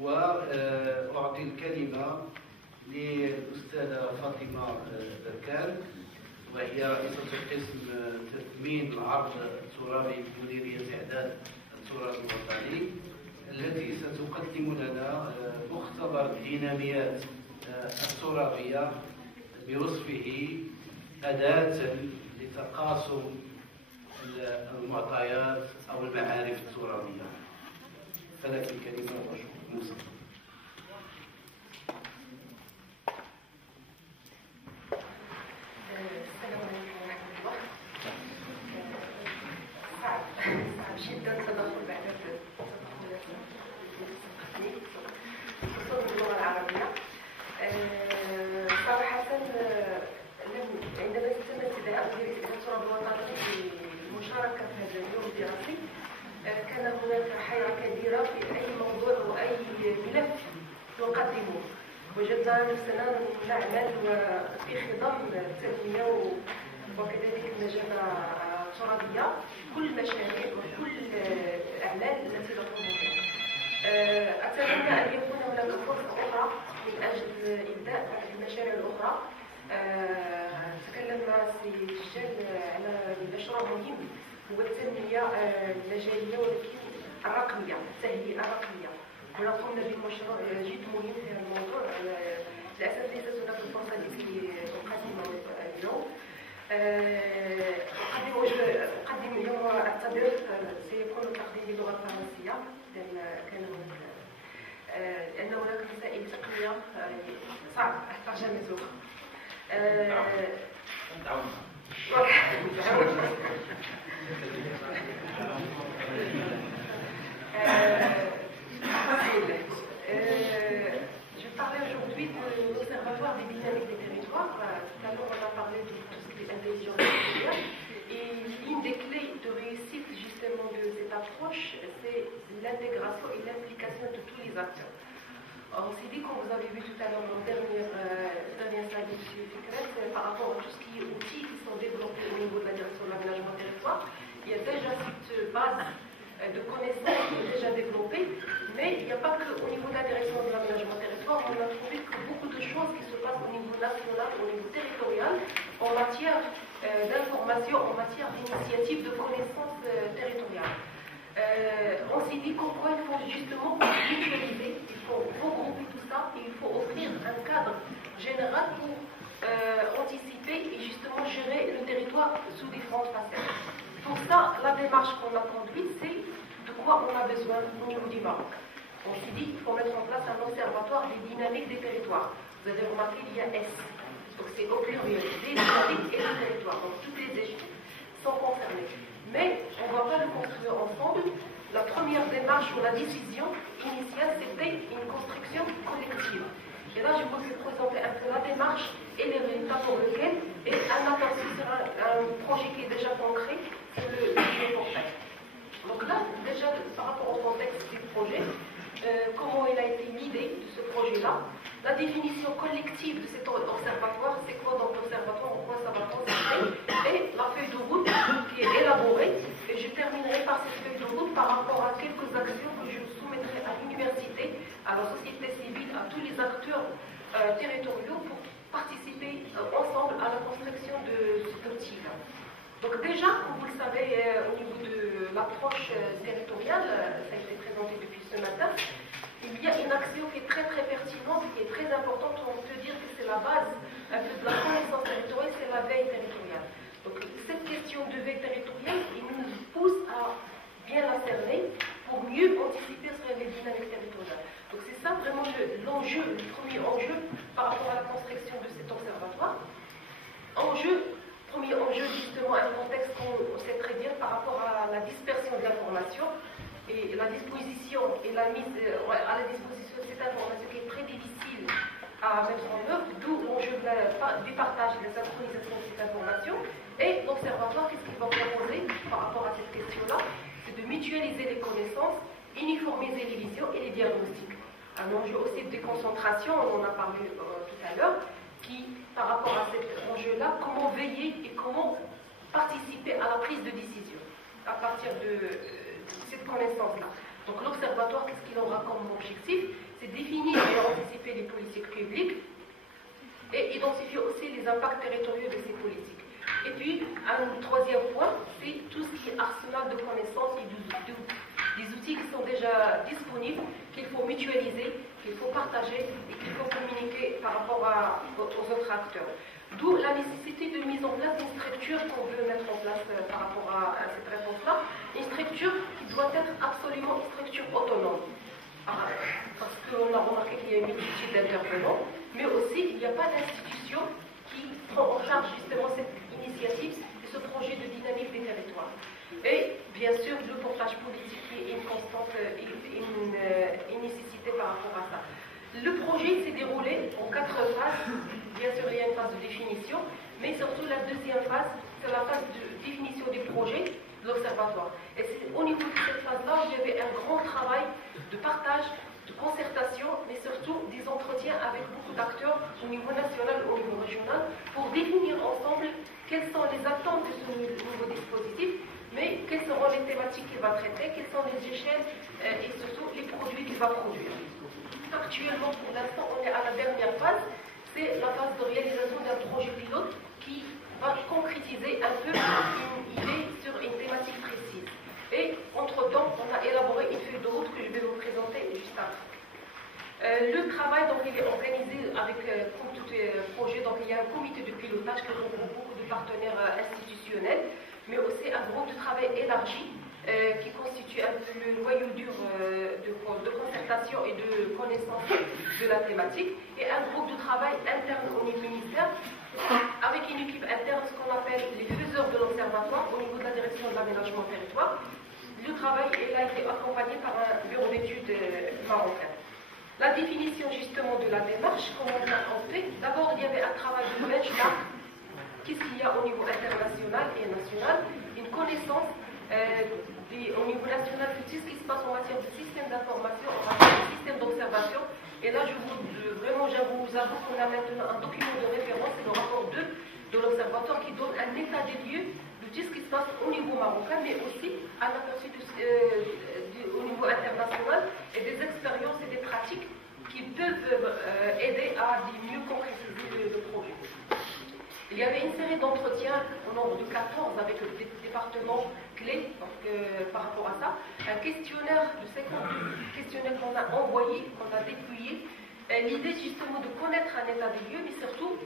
وأعطي الكلمة للأستاذة فاطمة بركان، وهي رئيسة قسم تثمين العرض الترابي بمديرية إعداد التراث الوطني، التي ستقدم لنا مختبر الديناميات الترابية بوصفه أداة لتقاسم المعطيات أو المعارف الترابية. فلك الكلمة وشكرا. السلام عليكم ورحمة الله. صعب جدا التدخل بعد التدخلات خصوصا باللغة العربية. صراحة عندما تم استدعاء مديرية التراث الوطني للمشاركة في هذا اليوم الدراسي، كان هناك حيرة كبيرة في أي موضوع وأي ملف نقدمه. وجدنا نفسنا نعمل في خضم التنمية وكذلك المجال الترابية، كل المشاريع وكل الأعمال التي نقوم بها. أتمنى أن يكون هناك فرصة أخرى من أجل إبداء المشاريع الأخرى. تكلم سي الشال على مشروع مهم هو التنمية المجالية ولكن الرقمية، التهيئة الرقمية. هنا قمنا بمشروع جد مهم في هذا الموضوع. للأسف ليست هناك الفرصة التي أقدمها اليوم. أقدم اليوم أعتبر سيكون التقديم باللغة الفرنسية، لأن هناك مسائل تقنية صعب ترجمتها. Je parlais aujourd'hui de l'Observatoire des dynamiques des territoires. Tout à l'heure, on a parlé de tout ce qui est intelligence artificielle. Et l'une des clés de réussite justement de cette approche, c'est l'intégration et l'implication de tous les acteurs. On s'est dit, comme vous avez vu tout à l'heure dans le dernier slide de M. Fikret, par rapport à tout ce qui est outils qui sont développés au niveau de la direction de l'aménagement territoire, il y a déjà cette base de connaissances qui est déjà développée, mais il n'y a pas qu'au niveau de la direction de l'aménagement territoire, on a trouvé que beaucoup de choses qui se passent au niveau national, au niveau territorial, en matière d'information, en matière d'initiative de connaissances territoriales. On s'est dit pourquoi il faut justement mutualiser, il faut regrouper tout ça et il faut offrir un cadre général pour anticiper et justement gérer le territoire sous différentes facettes. Pour ça, la démarche qu'on a conduite, c'est de quoi on a besoin au niveau du Maroc. On s'est dit qu'il faut mettre en place un observatoire des dynamiques des territoires. Vous avez remarqué, il y a S. Donc c'est au pluriel, des dynamiques et des territoires. Donc toutes les échelles sont concernées. Mais on ne va pas le construire ensemble. La première démarche ou la décision initiale, c'était une construction collective. Et là, je vous ai présenté un peu la démarche et les résultats pour lesquels, et un aperçu sur un projet qui est déjà concret, c'est le portail. Donc là, déjà, par rapport au contexte du projet, comment il a été l'idée de ce projet-là, la définition collective de cet observatoire, c'est quoi donc l'observatoire, en quoi ça va consister, et la feuille de route qui est élaborée. Et je terminerai par cette feuille de route par rapport à quelques actions que je soumettrai à l'université, à la société civile, à tous les acteurs territoriaux pour participer ensemble à la construction de cet outil-là. Donc déjà, comme vous le savez, au niveau de l'approche territoriale, ça a été présenté depuis ce matin, il y a une action qui est très très pertinente, qui est très importante. On peut dire que c'est la base un peu de la connaissance territoriale, c'est la veille territoriale. Donc cette question de veille territoriale, il nous pousse à bien la cerner pour mieux anticiper sur les dynamiques territoriales. Donc c'est ça vraiment l'enjeu, le premier enjeu par rapport à la construction de cet observatoire. Premier enjeu justement, un contexte qu'on sait très bien par rapport à la dispersion de l'information et la disposition et la mise à la disposition de cette information qui est très difficile à mettre en œuvre, d'où l'enjeu du partage et de la synchronisation de cette information. Et l'observatoire, qu'est-ce qu'il va proposer par rapport à cette question-là? C'est de mutualiser les connaissances, uniformiser les visions et les diagnostics. Un enjeu aussi de déconcentration, on en a parlé tout à l'heure, qui, par rapport à cet enjeu-là, comment veiller et comment participer à la prise de décision à partir de cette connaissance-là. Donc l'observatoire, qu'est-ce qu'il aura comme objectif? c'est définir et anticiper les politiques publiques et identifier aussi les impacts territoriaux de ces politiques. Et puis, un troisième point, c'est tout ce qui est arsenal de connaissances et des outils qui sont déjà disponibles, qu'il faut mutualiser, qu'il faut partager et qu'il faut communiquer par rapport aux autres acteurs. D'où la nécessité de mise en place d'une structure qu'on veut mettre en place par rapport à cette réponse-là, une structure qui doit être absolument une structure autonome. Parce qu'on a remarqué qu'il y a une multitude d'intervenants, mais aussi il n'y a pas d'institution qui prend en charge justement cette initiative et ce projet de dynamique des territoires. Et bien sûr, le portage politique est une constante, une nécessité par rapport à ça. Le projet s'est déroulé en 4 phases. Bien sûr, il y a une phase de définition, mais surtout la deuxième phase, c'est la phase de définition du projet de l'Observatoire. Et c'est au niveau de cette phase-là, il y avait un grand travail de partage, de concertation, mais surtout des entretiens avec beaucoup d'acteurs au niveau national et au niveau régional pour définir ensemble quelles sont les attentes de ce nouveau dispositif, mais quelles seront les thématiques qu'il va traiter, quelles sont les échelles et surtout les produits qu'il va produire. Actuellement, pour l'instant, on est à la dernière phase, c'est la phase de réalisation d'un projet pilote qui va concrétiser un peu une idée sur une thématique précise. Et entre-temps, on a élaboré une feuille de route que je vais vous présenter juste après. Le travail, donc, il est organisé avec, comme tout projet, donc il y a un comité de pilotage qui regroupe beaucoup de partenaires institutionnels, mais aussi un groupe de travail élargi qui constitue un peu le noyau dur de concertation et de connaissance de la thématique, et un groupe de travail interne au ministère, avec une équipe interne, ce qu'on appelle les faiseurs de l'observatoire au niveau de la direction de l'aménagement territoire. Le travail a été accompagné par un bureau d'études marocain. La définition justement de la démarche, comment on a fait. D'abord, il y avait un travail de benchmark. Qu'est-ce qu'il y a au niveau international et national? Une connaissance au niveau national de tout ce qui se passe en matière de système d'information, en matière de système d'observation. Et là, je vous avoue qu'on a maintenant un document de référence, c'est le rapport 2 de l'Observatoire qui donne un état des lieux de tout ce qui se passe au niveau marocain, mais aussi un aperçu au niveau international et des expériences et des pratiques qui peuvent aider à mieux concrétiser le projet. Il y avait une série d'entretiens au nombre de 14 avec des départements clés donc, par rapport à ça. Un questionnaire de 52 questionnaires qu'on a envoyé, qu'on a déployé. L'idée justement de connaître un état des lieux, mais surtout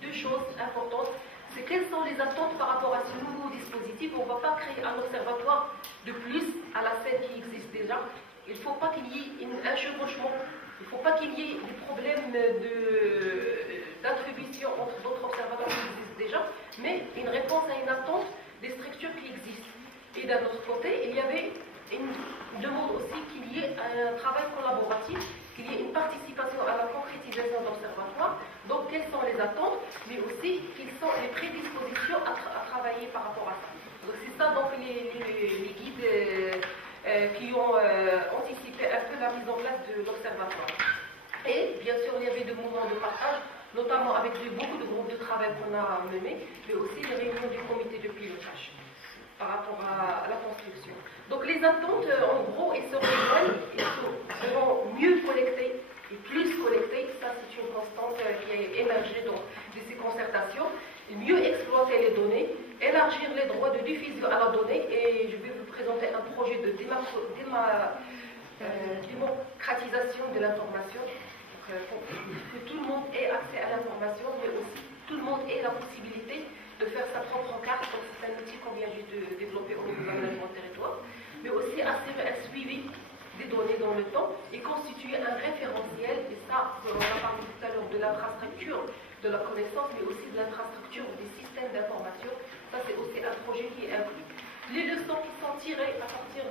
deux choses importantes. C'est quelles sont les attentes par rapport à ce nouveau dispositif. On ne va pas créer un observatoire de plus à la scène qui existe déjà. Il ne faut pas qu'il y ait un chevauchement. Il ne faut pas qu'il y ait des problèmes d'attribution entre d'autres observatoires qui existent déjà, mais une réponse à une attente des structures qui existent. Et d'un autre côté, il y avait une demande aussi qu'il y ait un travail collaboratif, qu'il y ait une participation à la concrétisation d'observatoires. Donc, quelles sont les attentes, mais aussi quelles sont les prédispositions à travailler par rapport à ça. Donc, c'est ça donc les guides qui ont anticipé un peu la mise en place de l'observatoire. Et bien sûr, il y avait des mouvements de partage, notamment avec beaucoup de groupes de travail qu'on a menés, mais aussi les réunions du comité de pilotage par rapport à la construction. Donc les attentes, en gros, elles se rejoignent, elles seront mieux collectées et plus collectées. Ça, c'est une constante qui est émergée de ces concertations. Mieux exploiter les données, élargir les droits de diffusion à la donnée, et je vais vous présenter un projet de démocratisation de l'information, pour que tout le monde ait accès à l'information, mais aussi tout le monde ait la possibilité de faire sa propre carte. Donc c'est un outil qu'on vient juste de développer au niveau de l'aménagement de territoire, mais aussi assurer un suivi des données dans le temps et constituer un référentiel, et ça, on a parlé tout à l'heure de l'infrastructure de la connaissance, mais aussi de l'infrastructure des systèmes d'information. Ça, c'est aussi un projet qui est inclus. Les leçons qui sont tirées à partir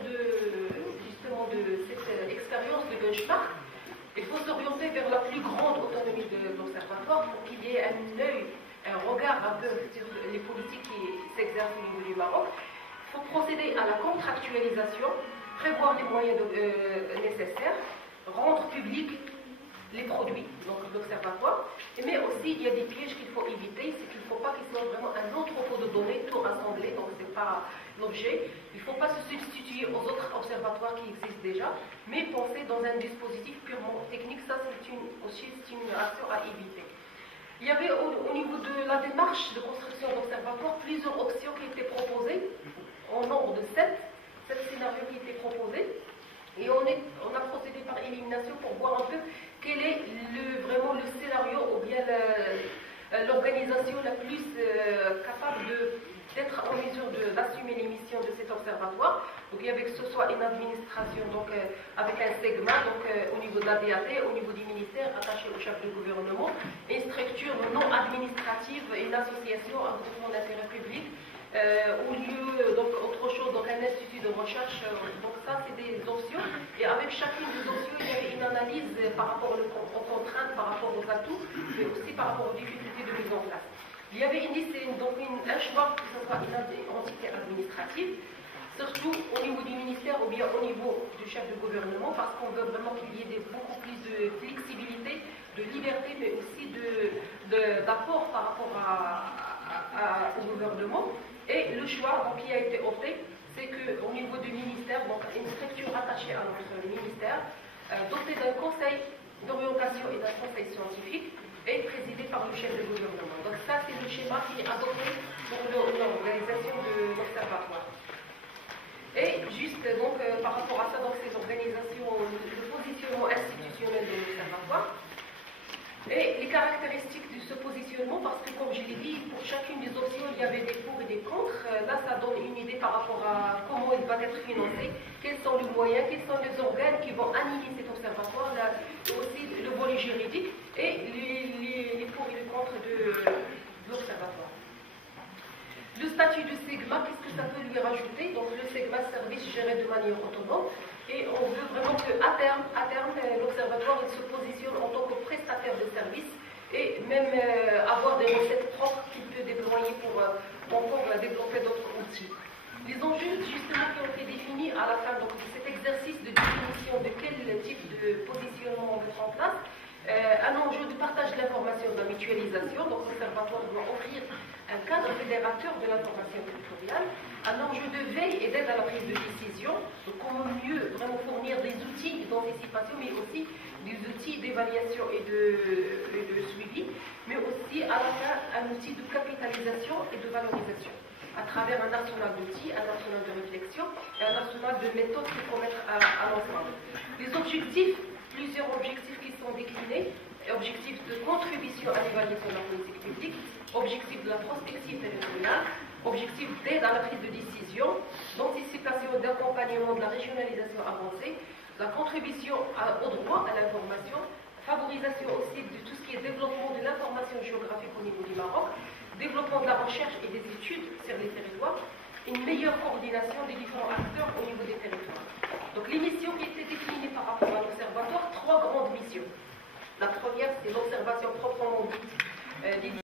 justement de cette expérience de benchmark, il faut s'orienter vers la plus grande autonomie de l'observatoire pour qu'il y ait un œil, un regard un peu sur les politiques qui s'exercent au niveau du Maroc. Il faut procéder à la contractualisation, prévoir les moyens nécessaires, rendre public les produits, donc l'observatoire, mais aussi il y a des pièges qu'il faut éviter, c'est qu'il ne faut pas qu'ils besoin vraiment d'un entrepôt de données, tout rassemblé, donc ce n'est pas l'objet. Il ne faut pas se substituer aux autres observatoires qui existent déjà, mais penser dans un dispositif purement technique, ça c'est une action à éviter. Il y avait au niveau de la démarche de construction d'observatoire plusieurs options qui étaient proposées, en nombre de 7 scénarios qui étaient proposés, et on a procédé par élimination pour voir un peu quel est vraiment le scénario ou bien l'organisation la plus capable d'être en mesure d'assumer les missions de cet observatoire. Donc il y avait que ce soit une administration donc, avec un segment donc, au niveau de la DAT, au niveau du ministère attaché au chef de gouvernement, et une structure non administrative, une association, un groupement d'intérêt public, au lieu, donc autre chose, donc un institut de recherche, donc ça c'est des options, et avec chacune des options il y avait une analyse par rapport aux contraintes, par rapport aux atouts, mais aussi par rapport aux difficultés de mise en place. Il y avait un choix que ce soit une entité administrative, surtout au niveau du ministère ou bien au niveau du chef de gouvernement, parce qu'on veut vraiment qu'il y ait beaucoup plus de flexibilité, de liberté, mais aussi d'apport par rapport au gouvernement. Et le choix qui a été opté, c'est qu'au niveau du ministère, donc une structure attachée à notre ministère, dotée d'un conseil d'orientation et d'un conseil scientifique, et présidée par le chef de gouvernement. Donc ça, c'est le schéma qui est adopté pour l'organisation de l'observatoire. Et juste donc par rapport à ça, donc ces organisations, le positionnement institutionnel de l'observatoire, et les caractéristiques de ce positionnement, parce que comme je l'ai dit, pour chacune des options, il y avait des pour et des contre. Là, ça donne une idée par rapport à comment il va être financé, quels sont les moyens, quels sont les organes qui vont animer cet observatoire, là, et aussi le volet juridique, et les pour et les contre de l'observatoire. Le statut de SEGMA, qu'est-ce que ça peut lui rajouter? Donc le SEGMA, service géré de manière autonome, et on veut vraiment qu'à terme, l'observatoire se positionne en tant que prestataire de services et même avoir des recettes propres qu'il peut déployer pour encore développer d'autres outils. Les enjeux justement qui ont été définis à la fin donc, de cet exercice de définition de quel type de positionnement on mettre en place, un enjeu de partage de l'information, de la mutualisation, donc l'observatoire doit offrir un cadre fédérateur de l'information territoriale, un enjeu de veille et d'aide à la prise de décision, donc comment mieux vraiment fournir des outils d'anticipation, mais aussi des outils d'évaluation et de suivi, mais aussi à la fin un outil de capitalisation et de valorisation, à travers un arsenal d'outils, un arsenal de réflexion et un arsenal de méthodes qu'il faut mettre à l'ensemble. Les objectifs, plusieurs objectifs qui sont déclinés, objectifs de contribution à l'évaluation de la politique publique, objectifs de la prospective territoriale, objectifs d'aide à la prise de décision, d'anticipation et d'accompagnement de la régionalisation avancée, la contribution au droit à l'information, favorisation aussi de tout ce qui est développement de l'information géographique au niveau du Maroc, développement de la recherche et des études sur les territoires, une meilleure coordination des différents acteurs au niveau des territoires. Donc les missions qui étaient définies par rapport à l'observatoire, 3 grandes missions. La première, c'est l'observation proprement dite